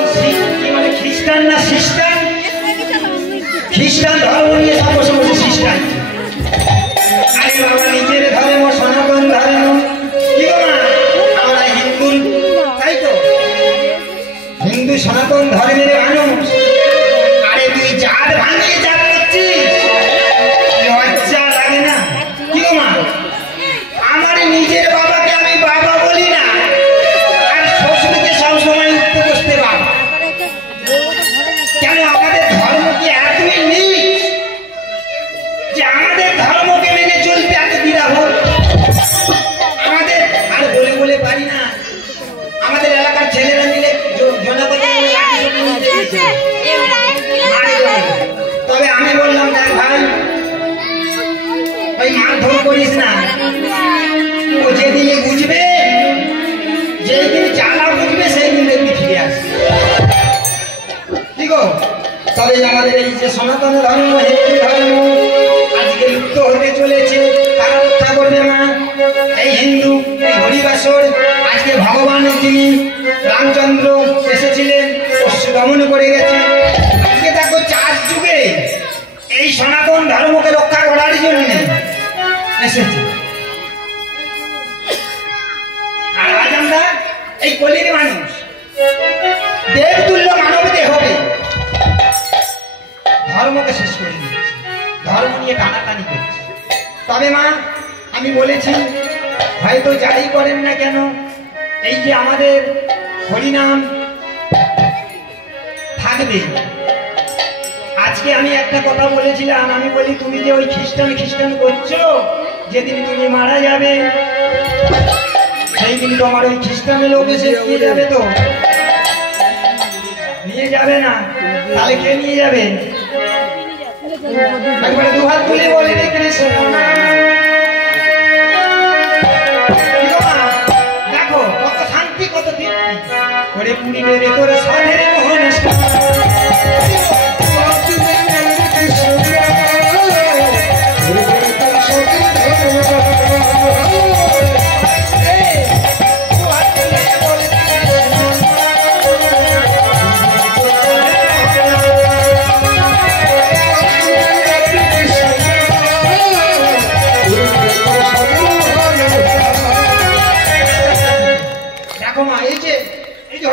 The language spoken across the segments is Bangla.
ওই কি মানে খ্রিস্টান না খ্রিস্টান, খ্রিস্টান ধর্ম নিয়ে সব বসে বসে খ্রিস্টান। আরে বাবা নিজের ধর্ম সনাতন ধর্ম, কি গো মা আমরা হিন্দু, তাই তো হিন্দু সনাতন ধর্মের মানুষ। আরে তুই জাত ভাঙিয়ে জাত করছিস, লজ্জা লাগে না? কি গো মা আমার নিজের বাবাকে আমি বাবা বলি না, আর শ্বশুরকে সবসময় উঠতে বসতে বাবা। কেন আমাদের ধর্ম কি এতই নিচ যে আমাদের ধর্মকে মেনে চলতে এত বিরাভোগ? আমাদের আর বলে বলে পারি না। আমাদের এলাকার ছেলেরা মিলে তবে আমি বললাম দেখ ভাই ওই মারধর করিস না, ও যেদিনে বুঝবে, যেই দিন জ্বালা বুঝবে সেই দিন দেখবি ফিরে আসবে। ঠিক তবে আমাদের এই যে সনাতন ধর্ম হিন্দু ধর্ম আজকে লুপ্ত হতে চলেছে, তারা রক্ষা করবে না। এই হিন্দু এই হরিবাসর আজকে ভগবানের যিনি রামচন্দ্র এসেছিলেন অশ্ব দমন করে গেছে। আজকে দেখো 4 যুগে এই সনাতন ধর্মকে রক্ষা করার জন্য এসেছে। আর আজ আমরা এই কলির মানুষ দেবতুল্য মানব দেহকে ধর্মকে শেষ করে দিয়েছে, ধর্ম নিয়ে টানাটানি করছে। তবে মা আমি বলেছি হয়তো যাই করেন না কেন এই যে আমাদের হরিনাম থাকবে। আজকে আমি একটা কথা বলেছিলাম, আমি বলি তুমি যে ওই খ্রিস্টান খ্রিস্টান করছো, যেদিন তুমি মারা যাবে সেই দিন তোমার ওই খ্রিস্টানের লোক এসে নিয়ে যাবে, তো নিয়ে যাবে না? তাহলে কে নিয়ে যাবে? একবারে 2 হাত তুলে বলে রে কৃষ্ণ। দেখো কত শান্তি, কত তৃপ্তি করে পুরীর তোরে সাধের মোহন।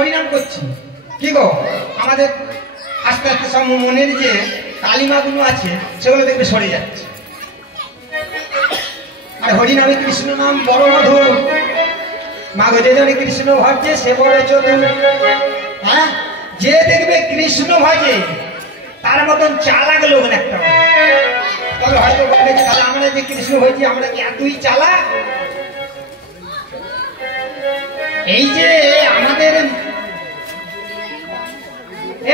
হরিনাম করছি কি গো, আমাদের আস্তে আস্তে সব মনের যে কালিমাগুলো আছে সেগুলো দেখবে সরে যাচ্ছে। আর হরিনামে কৃষ্ণ নাম বড় মধুর, মাগো যে জনে কৃষ্ণ ভজে সে বড় চতুর। হ্যাঁ, যে দেখবে কৃষ্ণ ভজে তার মতন চালাক লোক একটা। তবে হয়তো বলবে যে তাহলে আমরা যে কৃষ্ণ ভজি আমরা কি এতই চালাক? এই যে আমাদের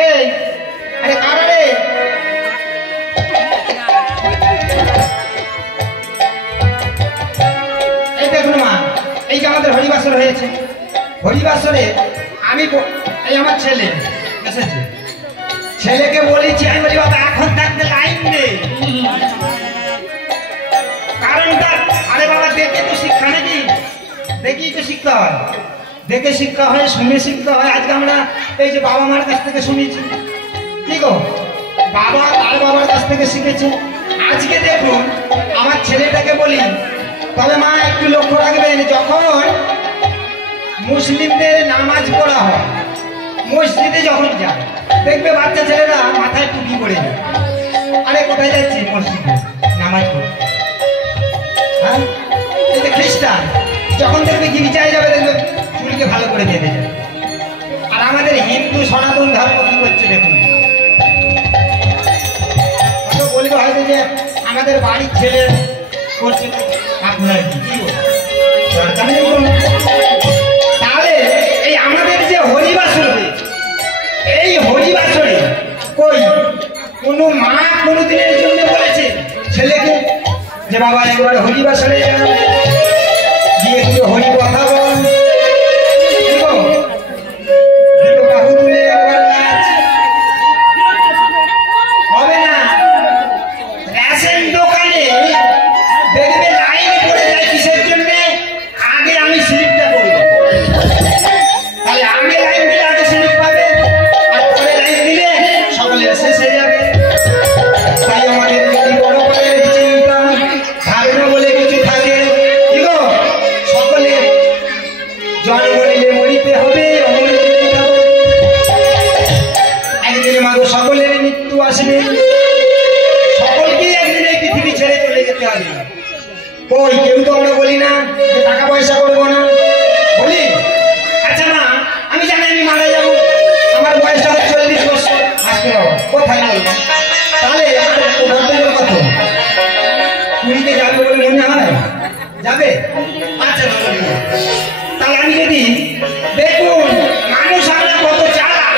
এই আরে কারা রে, এই দেখুন মা এই যে আমাদের হরিবাসর হয়েছে, হরিবাসরে আমি এই আমার ছেলে এসেছে, ছেলেকে বলেছি আমি বলি বাবা এখন থাকতে লাইন নেই, কারণটা আরে বাবা দেখে তো শিক্ষা নাকি, দেখি তো শিক্ষা হয়, দেখে শিক্ষা হয়, শুনে শিক্ষা হয়। আজকে আমরা এই যে বাবা মার কাছ থেকে শুনেছি, ঠিক বাবা আর বাবার কাছ থেকে শিখেছে। আজকে দেখুন আমার ছেলেটাকে বলি, তবে মা একটু লক্ষ্য রাখবেন যখন মুসলিমদের নামাজ পড়া হয় মসজিদে যখন যায় দেখবে বাচ্চা ছেলেরা মাথায় টুপি পরে যায়। আরে কোথায় যাচ্ছে? মসজিদে নামাজ পড়তে। হ্যাঁ, এই যে খ্রিস্টান যখন দেখবে গির্জায় যাবে দেখবে চুলকে ভালো করে বেঁধে যাবে। আর আমাদের হিন্দু সনাতন ধর্ম কি করছে দেখুন, বলবে হয়তো যে আমাদের বাড়ির ছেলে করছে, আপনার কি তাহলে এই আমাদের যে হরিবাসর, এই হরিবাসরে কই কোনো মা কোনো দিনের জন্য বলেছে ছেলেকে যে বাবা একবার হরিবাসরে গিয়ে একটু হরি কথা বল, বাহু তুলে একবার নাচ? হবে না। রেশন দোকানে দেখবে লাইন পড়ে যায় কিসের জন্য? আগে আমি স্লিপটা করবো, তাহলে আগে লাইন দিলে আগে স্লিপ পাবে। কোথায় বলবো? তাহলে ভদ্রের কত পুরীতে যাবে বলে মনে হয়? যাবে? আচ্ছা তাহলে আমি যদি দেখুন মানুষ আমরা কত চালাক,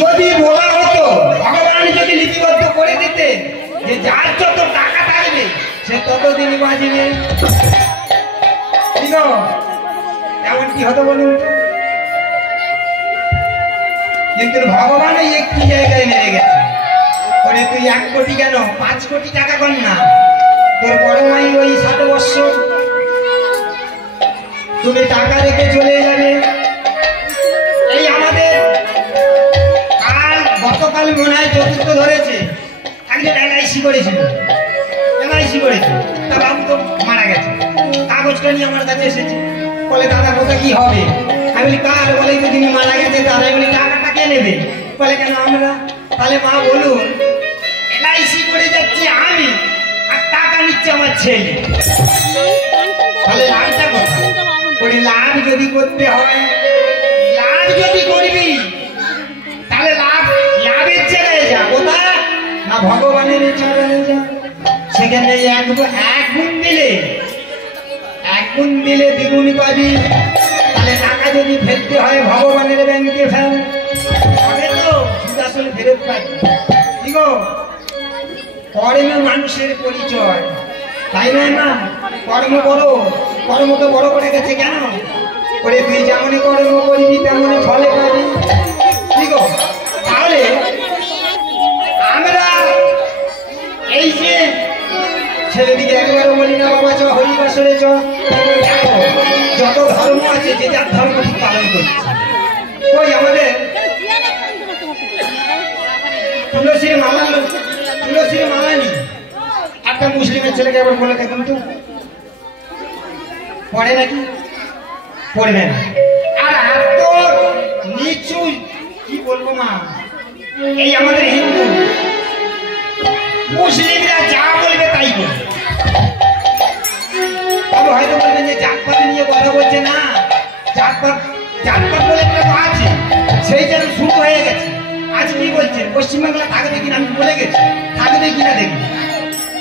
যদি বলা হতো ভগবান যদি লিপিবদ্ধ করে দিতে যে যার যত টাকা থাকবে সে ততদিন বাঁচবে, এমন কি হতো বলুন? কিন্তু ভগবান ওই একটি জায়গায় মেরে গেছে, করে তুই 1 কোটি কেন 5 কোটি টাকা কর না, তোর বড় মাই ওই 60 বছর তুমি টাকা রেখে চলে যাবে। এই আমাদের গতকাল মনে হয় চতুর্থ ধরেছে, একজন LIC করেছিল, তা বাবু তো মারা গেছে, কাগজটা নিয়ে আমার কাছে এসেছে, বলে দাদা কোথায় কি হবে? আমি বলি কার? বলে তো যিনি মারা গেছে দাদা। বলি টাকাটা কে নেবে? বলে কেন আমরা। তাহলে মা বলুন LIC করে যাচ্ছি আমি আর টাকা নিচ্ছে আমার ছেলে, তাহলে লাভটা কোথায়? বলি লাভ যদি করতে হয়, লাভ যদি করবি তাহলে লাভের জায়গায় যা, কোথায় না ভগবানের চরণে যা। সেখানে 1 গুণ দিলে দ্বিগুণ পাবি। তাহলে টাকা যদি ফেলতে হয় ভগবানের ব্যাংকে ফেল, তবে তো সুদ আসলে ফেরত পাবি। ঠিক কর্ম মানুষের পরিচয়, তাই নয় না? কর্ম করো, কর্মকে বড় করে গেছে কেন? করে তুই যেমনই কর্ম করবি তেমনই ফলে পাবি। ঠিক তাহলে আমরা এই যে ছেলেদিকে একবারও বলি না বাবা চ হরিবাসরে চ, যত ধর্ম আছে যে যার ধর্ম ঠিক পালন করছে। ওই আমাদের তুলসীর মালা নি একটা মুসলিমের ছেলেকে একবার বলে দেখুন তো পড়ে নাকি? পড়বে না। আর এত নিচু কি বলবো মা, এই আমাদের হিন্দু মুসলিমরা যা বলবে তাই করবে। তবে হয়তো বলবেন যে জাতপাত নিয়ে কথা বলছে না, জাতপাত বলে একটা আছে, সেই যেন শুরু হয়ে গেছে। আজ কি বলছেন পশ্চিমবাংলা থাকবে কিনা আমি বলে গেছি, থাকবে কিনা দেখি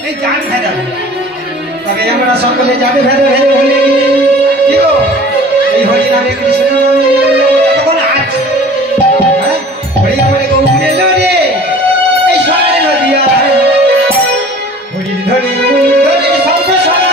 এই জান ভেদা। তবে আমরা সকলে যাবে ভেদে ভেদে ভুলে গিয়ে ঠিক এই হরি নামে কৃষ্ণ তখন আছে হরি নামে গৌরে রে এই সোনার নদিয়া হরি ধরি ধরি শব্দ শোনা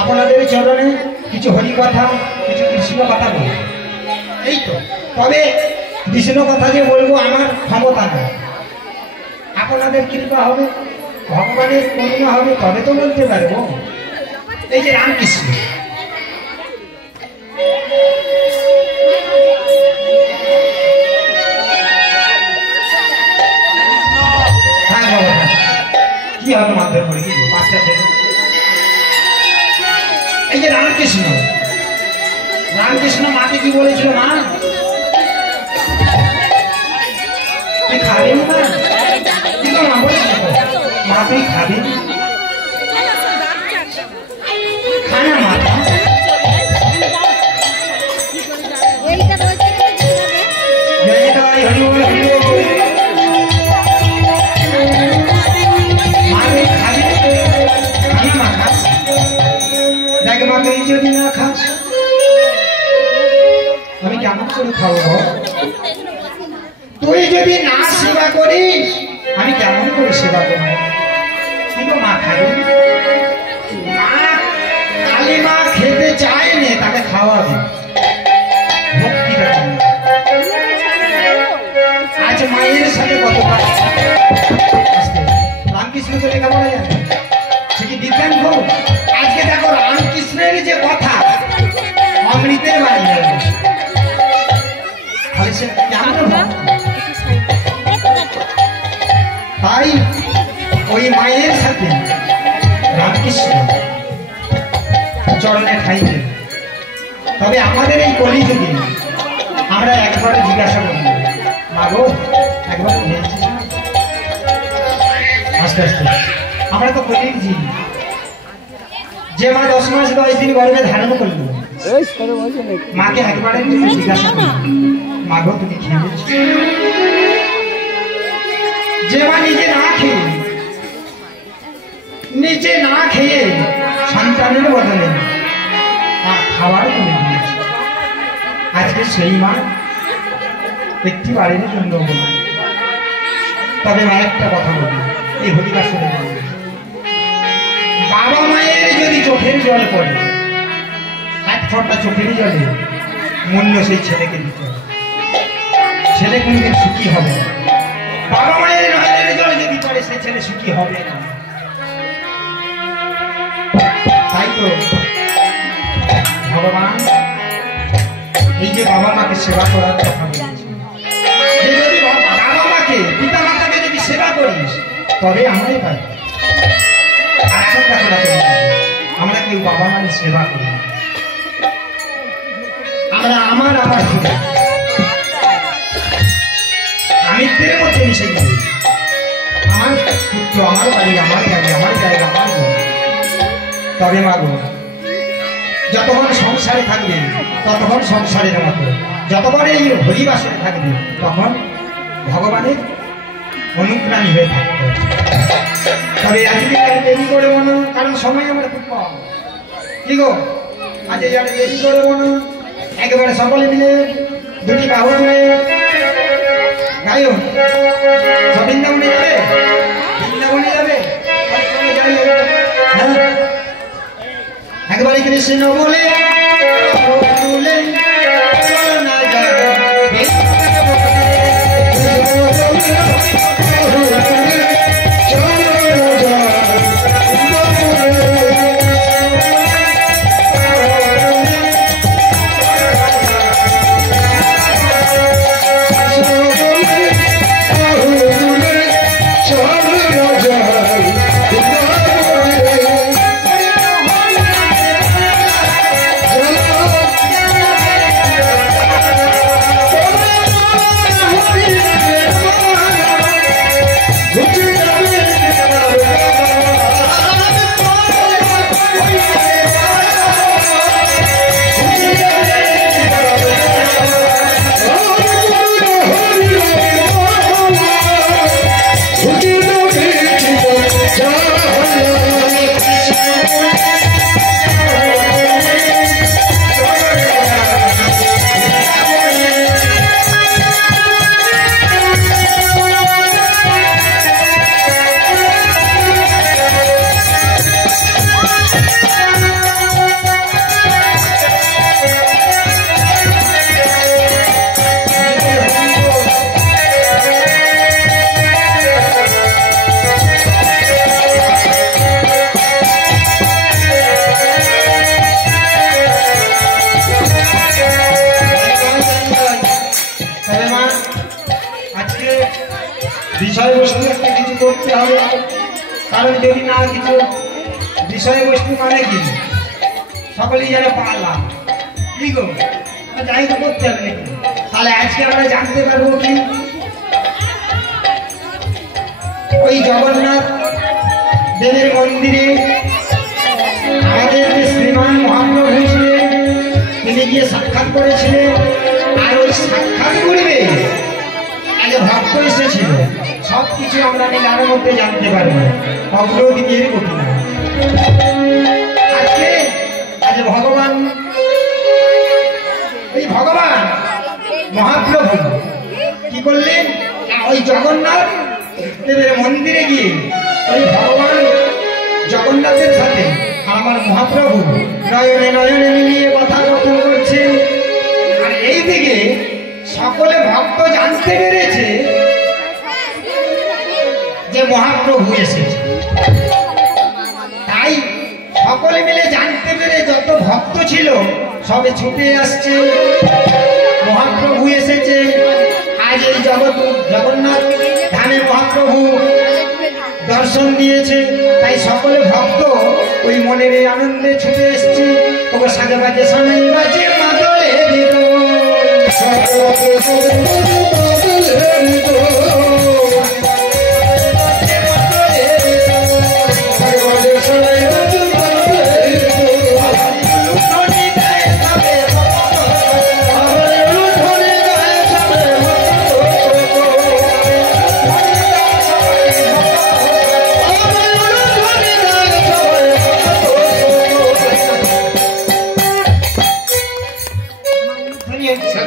আপনাদের চরণে কিছু হরি কথা কিছু কৃষ্ণ কথা বলবো। এই তো তবে কৃষ্ণ কথা যে বলবো আমার ক্ষমতা নেই, আপনাদের কৃপা হবে, ভগবানের করুণা হবে, তবে তো বলতে পারবো। এই যে রামকৃষ্ণ হ্যাঁ বাবা কি হবে মাথার পড়ে কি বাচ্চা ছেলে। এই যে রামকৃষ্ণ মাকে কি বলেছিল, মা তুই খাবি না? কিন্তু মা বলেছিল মা তুই খাবি খানা মা যদি না খাস আমি কেমন করে খাবো? তুই যদি না সেবা করিস আমি কেমন করে সেবা করব? কিন্তু মা খাবে মা, কালী মা খেতে চায় না, তাকে খাওয়াবে ভক্তিটা। আজ মায়ের সাথে কত রামকৃষ্ণ তো লেখা বলা যায় সে কি বিজ্ঞান হোক? আজকে দেখো রামকৃষ্ণের যে কথা অমৃতের বাণী, তাহলে সে কেমন ভক্ত? তাই ওই মায়ের সাথে রামকৃষ্ণ চরণে খাইতে। তবে আমাদের এই কলিযুগে আমরা একবারে জিজ্ঞাসা করি, মাগো একবার খেয়েছিস? আস্তে আস্তে আমরা তো কলিযুগ, যে মা 10 মাস 10 দিন গর্ভে ধারণ করল, মাকে একবারে জিজ্ঞাসা করি, মাগো তুমি খেয়েছিস? যে মা নিজে না খেয়ে সন্তানের বদলে খাবার করে দিয়েছে, আজকে সেই মা একটি বাড়ির জন্য বলি। তবে মা একটা কথা বলি, এই হরিদাস বাবা মায়ের যদি চোখের জল পড়ে, এক ফোঁটা চোখের জলে মূল্য সেই ছেলেকে দিতে হবে। ছেলে কোনদিন সুখী হবে না। বাবা মায়ের নয়নের জল যদি পড়ে সেই ছেলে সুখী হবে না। তাই তো ভগবান এই যে বাবা মাকে সেবা করার কথা বলেছে, যে যদি বাবা মাকে পিতা মাতাকে যদি সেবা করিস তবে আমরাই পাই। আর একটা কথা বলি, আমরা কেউ বাবা মায়ের সেবা করি, আমরা আমার আমিত্বের মধ্যে মিশে গেছি। আমার পুত্র, আমার বাড়ি, আমার গাড়ি, আমার জায়গা, আমার ঘর। তবে মাগো যতক্ষণ সংসারে থাকবে ততক্ষণ সংসারের মতো, যতক্ষণ এই হরিবাসনে থাকবে তখন ভগবানের অনুগ্রামী হয়ে থাকবে। তবে আজকে দেরি করে মনে, কারণ সময় আমরা খুব কম। কি গো আজকে যারা দেরি করে মনে, একেবারে সকলে মিলে দুটি বাহু তুলে গায়ো সব বৃন্দাবনে যাবে, বৃন্দাবনে যাবে। একবারে কৃষ্ণ বলে বিষয়বস্তু একটা কিছু করতে হবে, কারণ যদি না কিছু বিষয়বস্তু মানে কি সকলেই যেন পারলাম, কি গো যাই তো করতে হবে নাকি? তাহলে আজকে আমরা জানতে পারবো কি ওই জগন্নাথ দেবের মন্দিরে আমাদের যে শ্রীমান মহাপ্রভু ছিলেন তিনি গিয়ে সাক্ষাৎ করেছিলেন, আর ওই সাক্ষাৎ করবে আগে ভক্ত এসেছিল, সবকিছু আমরা লীলার মধ্যে জানতে পারবো। অগ্রদিকের গতি না আজকে আজ ভগবান, ওই ভগবান মহাপ্রভু কি করলেন, ওই জগন্নাথ দেবের মন্দিরে গিয়ে ওই ভগবান জগন্নাথের সাথে আমার মহাপ্রভু নয়নে নয়নে মিলিয়ে কথা কথন করছেন। আর এইদিকে সকলে ভক্ত জানতে পেরেছে যে মহাপ্রভু এসেছে। তাই সকলে মিলে জানতে পেরে যত ভক্ত ছিল সবে ছুটে আসছে, মহাপ্রভু এসেছে। আজ এই জগন্নাথ ধামে মহাপ্রভু দর্শন দিয়েছে। তাই সকলে ভক্ত ওই মনের আনন্দে ছুটে এসছে। ওগো সাজে বাজে সানাই বাজে মাদলে দিল,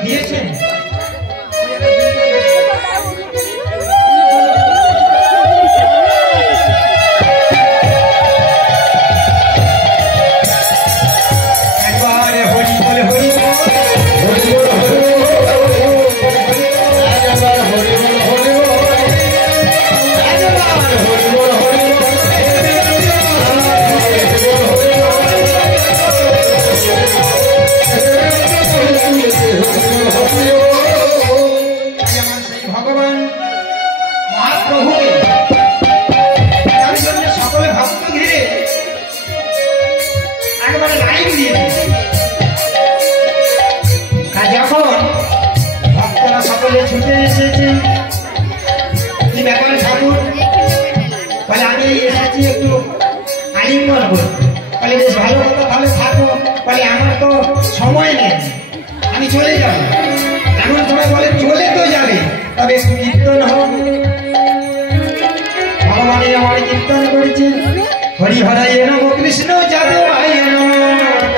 দিয়েছেন। ছুটে এসেছে, কি ব্যাপার ঠাকুর? বলে আমি এসেছি একটু আলিঙ্গন করতে। বলে বেশ ভালো কথা, তাহলে থাকো। বলে আমার তো সময় নেই, আমি চলে যাব। এমন সময় বলে চলে তো যাবে, তবে একটু কীর্তন হবে। ভগবানের আমার কীর্তন করেছে, হরি হরায় নম কৃষ্ণ যাদবায় নম,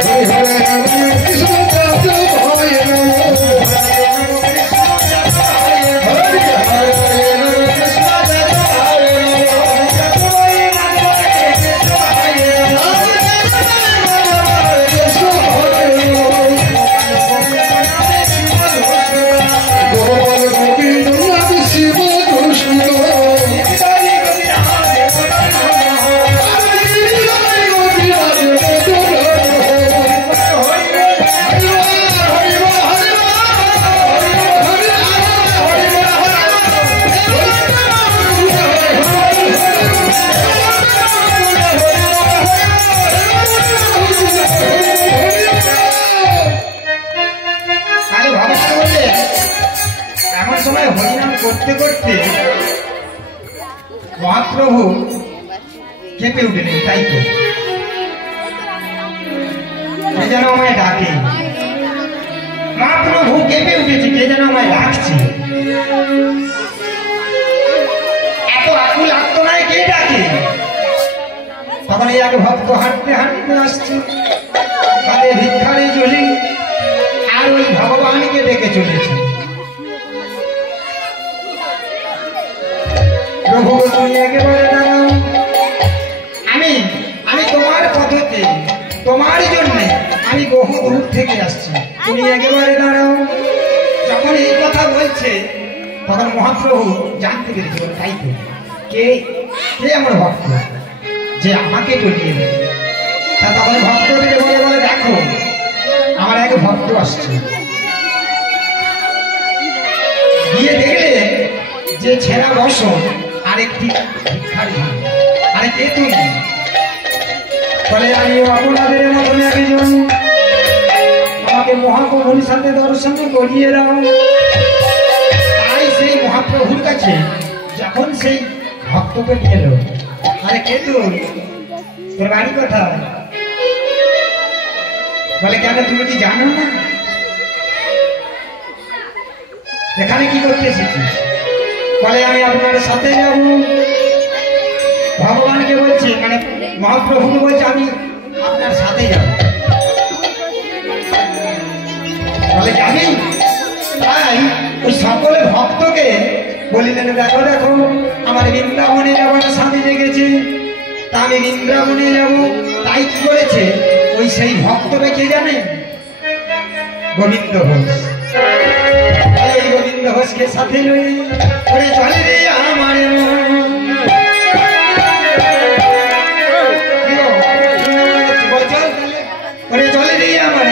হরি হরায় নম কৃষ্ণ যাদবায় নম, করতে করতে মহাপ্রভু কেঁপে উঠলেন। তাই তো কে যেন আমায় ডাকে, মহাপ্রভু কেঁপে উঠেছে, কে যেন আমায় ডাকছে। এত আকুল আত্মনায় কে ডাকে? তখন এই এক ভক্ত হাঁটতে হাঁটতে আসছে, তাদের ভিক্ষারে চলি, আর ওই ভগবানকে ডেকে চলেছে। প্রভু তুমি একেবারে দাঁড়াও, আমি তোমার পথে, তোমার জন্য আমি বহু দূর থেকে আসছি, তুমি একেবারে দাঁড়াও। যখন এই কথা বলছে তখন মহাপ্রভু জানতে পেরেছিল, তাই তো কে কে আমার ভক্ত যে আমাকে টলিয়ে দেবে। তা তখন ভক্তদের বলে বলে দেখো আমার এক ভক্ত আসছে। গিয়ে দেখলে যে ছেঁড়া বসন আরেকটি ভিক্ষারি, আরে কে তুমি? বলে আমি আপনাদের মতন একজন, আমাকে মহাপ্রভুর সাথে দর্শন করিয়ে দাও। তাই সেই মহাপ্রভুর কাছে যখন সেই ভক্তকে নিয়ে এলো, আরে কে তুই, তোর বাড়ি কোথায়? বলে কেন তুমি কি জানো না এখানে কি করতে এসেছিস? বলে আমি আপনার সাথে যাব। ভগবানকে বলছে, মানে মহাপ্রভুকে বলছে আমি আপনার সাথে যাব। বলে যাবি? তাই ওই সকলে ভক্তকে বলিলেন দেখো দেখো আমার বৃন্দাবনে যাবার স্বামী জেগেছে, তা আমি বৃন্দাবনে যাব। তাই কি করেছে ওই সেই ভক্তটা কে জানে? গোবিন্দ ঘোষ। এই গোবিন্দ ঘোষকে সাথে লই করে চলে রে আমার চলে রে আমার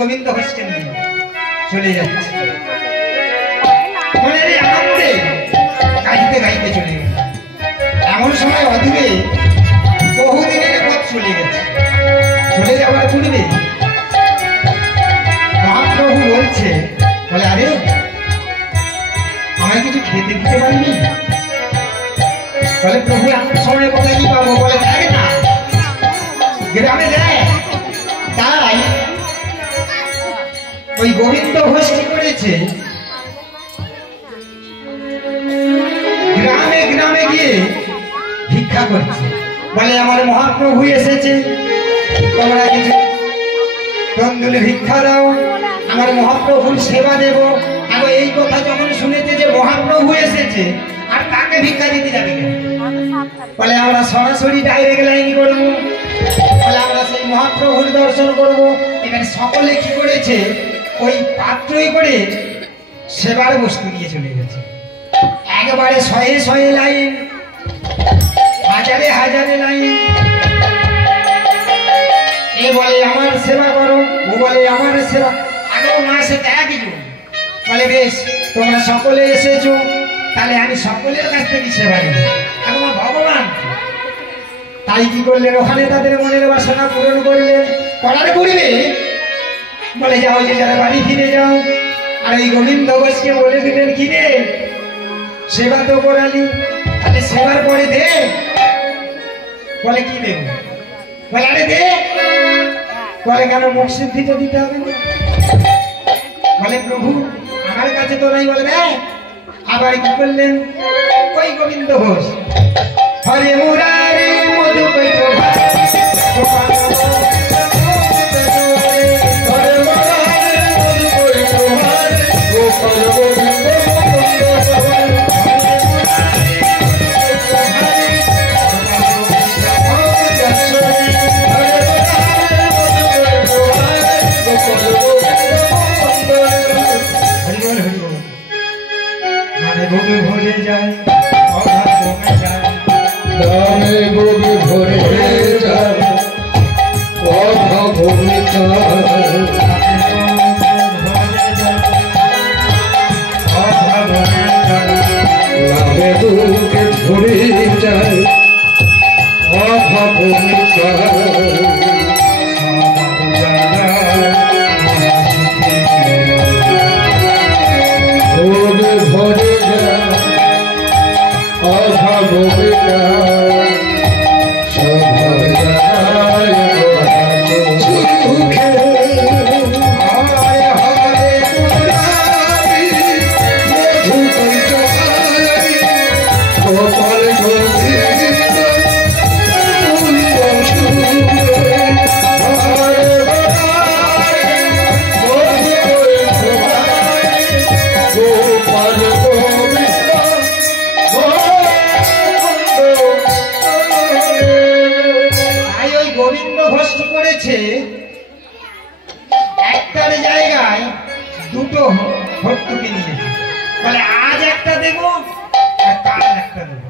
গোবিন্দ ঘোষকে নিয়ে চলে যাচ্ছে। মনের আনন্দে গাইতে গাইতে চলে গেল। এমন সময় অদূরে বহুদিনের পথ চলে গেছে। চলে যাওয়ার পূর্বে মহাপ্রভু বলছে, বলে আরে আমায় কিছু খেতে দিতে পারিনি? বলে প্রভু এমন সময় কোথায় কি পাবো? বলে দেখ না, গ্রামে দেয়। তাই ওই গোবিন্দ ঘোষ কি করেছে, গ্রামে গ্রামে গিয়ে ভিক্ষা করছে। বলে আমার মহাপ্রভু এসেছে, তোমরা কিছু তন্দুলে ভিক্ষা দাও, আমার মহাপ্রভুর সেবা দেব। আগে এই কথা যখন শুনেছে যে মহাপ্রভু এসেছে, আর তাকে ভিক্ষা দিতে যাবে কেন? বলে আমরা সরাসরি ডাইরেক্ট লাইন করবো, বলে আমরা সেই মহাপ্রভুর দর্শন করব। এখানে সকলে কি করেছে, ওই পাত্রই করে সেবার বস্তু নিয়ে চলে গেছে। একবারে শয়ে শয়ে লাইন, হাজারে হাজারে লাইন। এ বলে আমার সেবা করো, ও বলে আমার সেবা। আগেও না এসে একই জন বলে বেশ তোমরা সকলে এসেছো, তাহলে আমি সকলের কাছ থেকে সেবা নেব, আমার ভগবান। তাই কি করলেন, ওখানে তাদের মনের বাসনা পূরণ করলেন। করার করবে বলে যাও যে যারা বাড়ি ফিরে যাও। আর এই গোবিন্দ ঘোষকে বলে দিলেন কি রে, সেবা তো করালি, তাহলে সেবার পরে দে। বলে কি দেব? বলে আরে দে। বলে কেন, মুখ সিদ্ধিতে দিতে হবে না? বলে প্রভু আমার কাছে তো নাই। বলে দেয়। আবার কি করলেন ওই গোবিন্দ ঘোষ, হরে মুরারে মধু ভরে যায়, ভরে যায়, কথা ভরে যায়, লাভে দুঃখে ভরে যায়, কথা ভরে যায়। ভরে যায় অভাবিকা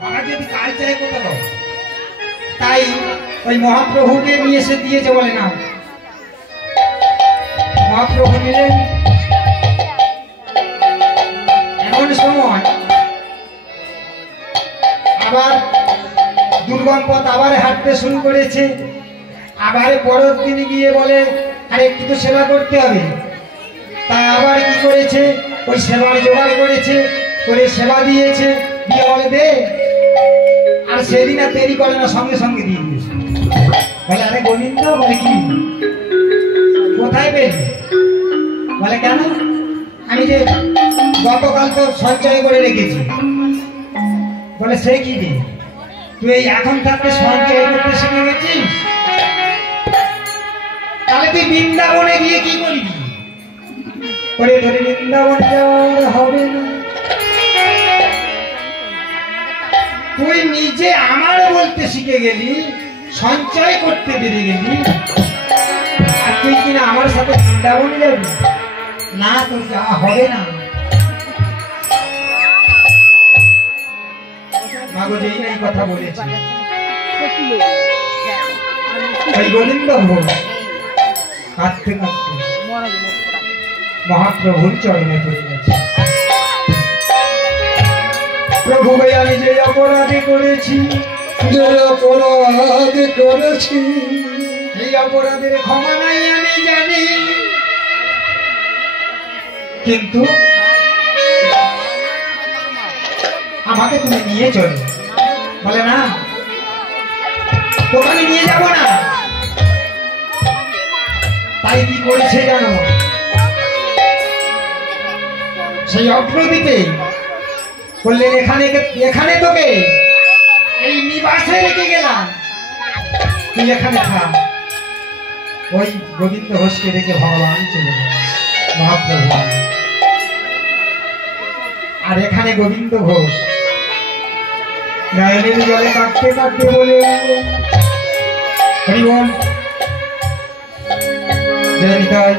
আমার যদি কাল চাই কোথাও, তাই ওই মহাপ্রভুকে নিয়ে এসে দিয়েছে, বলে না মহাপ্রভু নিলেন। এমন সময় আবার দুর্গম পথ আবার হাঁটতে শুরু করেছে। আবার পরের দিন গিয়ে বলে আর একটু তো সেবা করতে হবে। তা আবার কি করেছে, ওই সেবার জোগাড় করেছে, করে সেবা দিয়েছে, দিয়ে বলে দে। আর সেদিন আর দেরি করে না, সঙ্গে সঙ্গে দিয়ে দিয়েছে। বলে আরে গোবিন্দ, বলে কি কোথায় পেলি? বলে কেন, আমি যে গতকাল তো সঞ্চয় করে রেখেছি। বলে সে কি রে, তুই এই এখন থাকতে সঞ্চয় করতে শিখে গেছিস? তাহলে তুই বৃন্দাবনে গিয়ে কি করবি? করে ধরে বৃন্দাবন যাওয়ার হবে না। তুই নিজে আমার বলতে শিখে গেলি, সঞ্চয় করতে পেরে গেলি, আর তুই কিনা আমার সাথে বৃন্দাবনে যাবি? না, তোর যাওয়া হবে না। মাগো যেই এই কথা বলেছি, ওই গোবিন্দ ভোগ কাঁদতে কাঁদতে মহাপ্রভুর চরণে পড়ে গেছে। প্রভু ভাই, আমি যে অপরাধ করেছি, এই অপরাধের ক্ষমা নাই আমি জানি, কিন্তু আমাকে তুমি নিয়ে চলো। বলে না, তোকে আমি নিয়ে যাবো না। তাই কি করেছে জানো, সেই অগ্রদীপে বললেন এখানে তোকে এই নিবাসে রেখে গেলাম, তুই এখানে খা। ওই গোবিন্দ ঘোষকে রেখে ভগবান চলে গেল, মহাপ্রভু। আর এখানে গোবিন্দ ঘোষ নয়নের জলে কাঁদতে কাঁদতে বলে, হরিবল জয় নিতাই,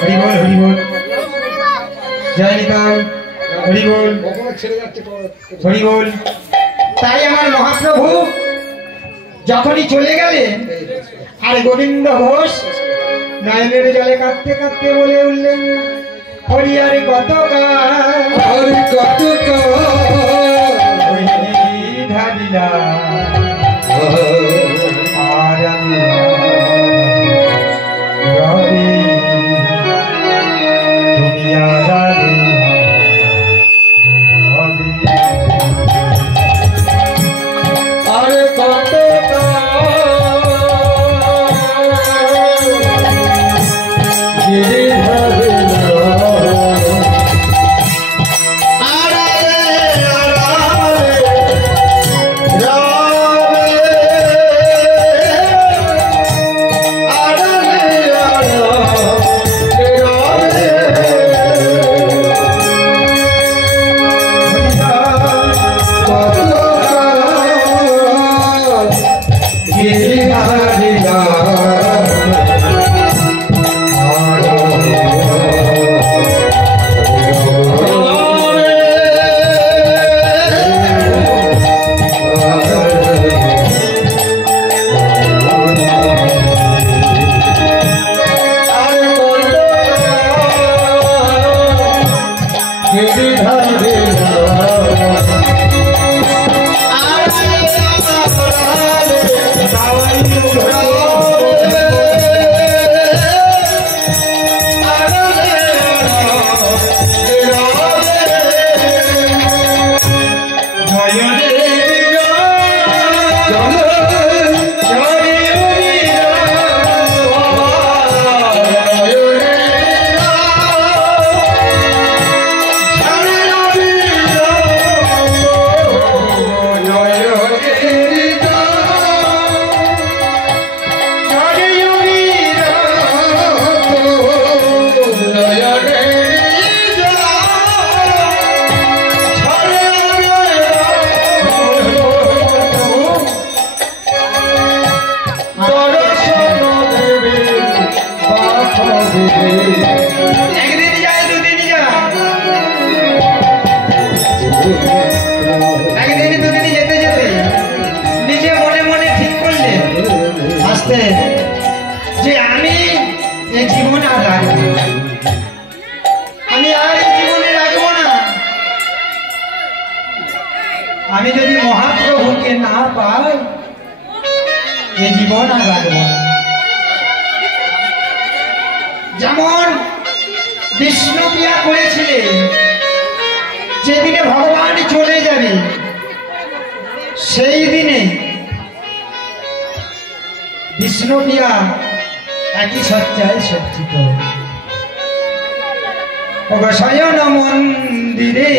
হরিবল হরিবল জয় নিতাই, হরিবল হরিবল। তাই আমার মহাপ্রভু যখনই চলে গেলেন, আর গোবিন্দ ঘোষ নয়নের জলে কাঁদতে কাঁদতে বলে উঠলেন, হরি আরে কত ঢালিলা আর আমি তুমি আরে কত বলতেন যে আমি এই জীবনে আর রাখবো না, আমি আর এই জীবনে রাখবো না। আমি যদি মহাপ্রভুকে না পাই এই জীবন আর রাখবো না। যেমন বিষ্ণু প্রিয়া করেছিলেন, যেদিনে ভগবান চলে যাবে সেই দিনে বিষ্ণু প্রিয়া একই সজ্জায় সজ্জিত শয়ন মন্দিরে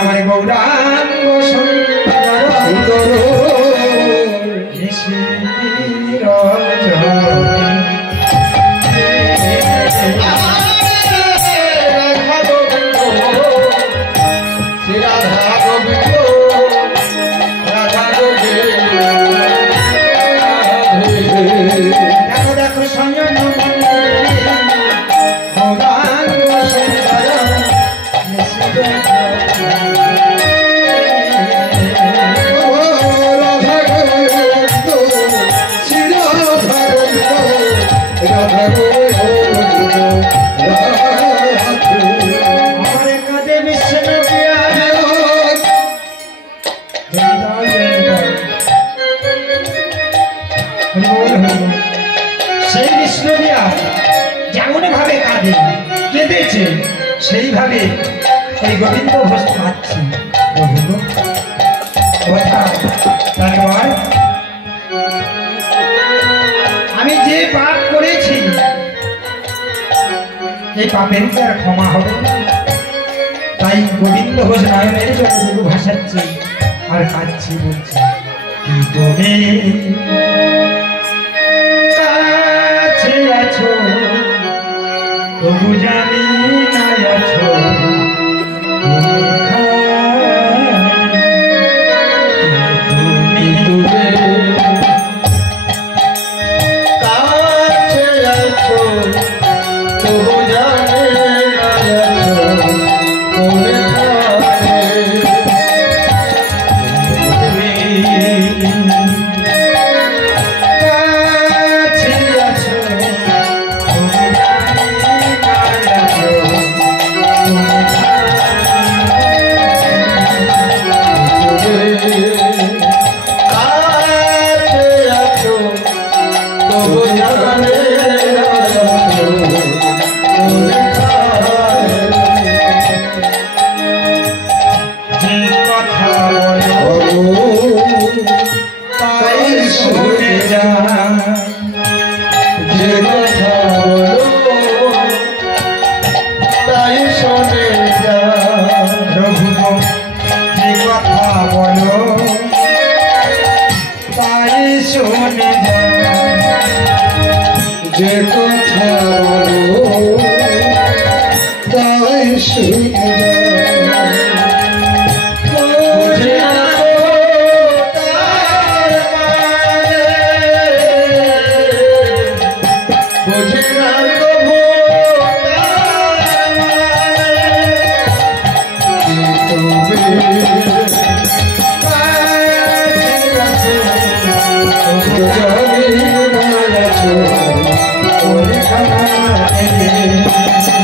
আমার গৌরাঙ্গ সুন্দর সেই বিষ্ণুপ্রিয়া যেমন ভাবে কাঁদে কেঁদেছে সেইভাবে এই গোবিন্দ ঘোষ পাচ্ছি। তারপর আমি যে পাপ করেছি এই পাপের কি আর ক্ষমা হবে? তাই গোবিন্দ ঘোষ নয়নের জন্য ভাসাচ্ছি আর কাঁদছি, বলছি তুমি কাছে আছো তবু জানি না আছো, যে কথা বলো তাই শুনে Oh,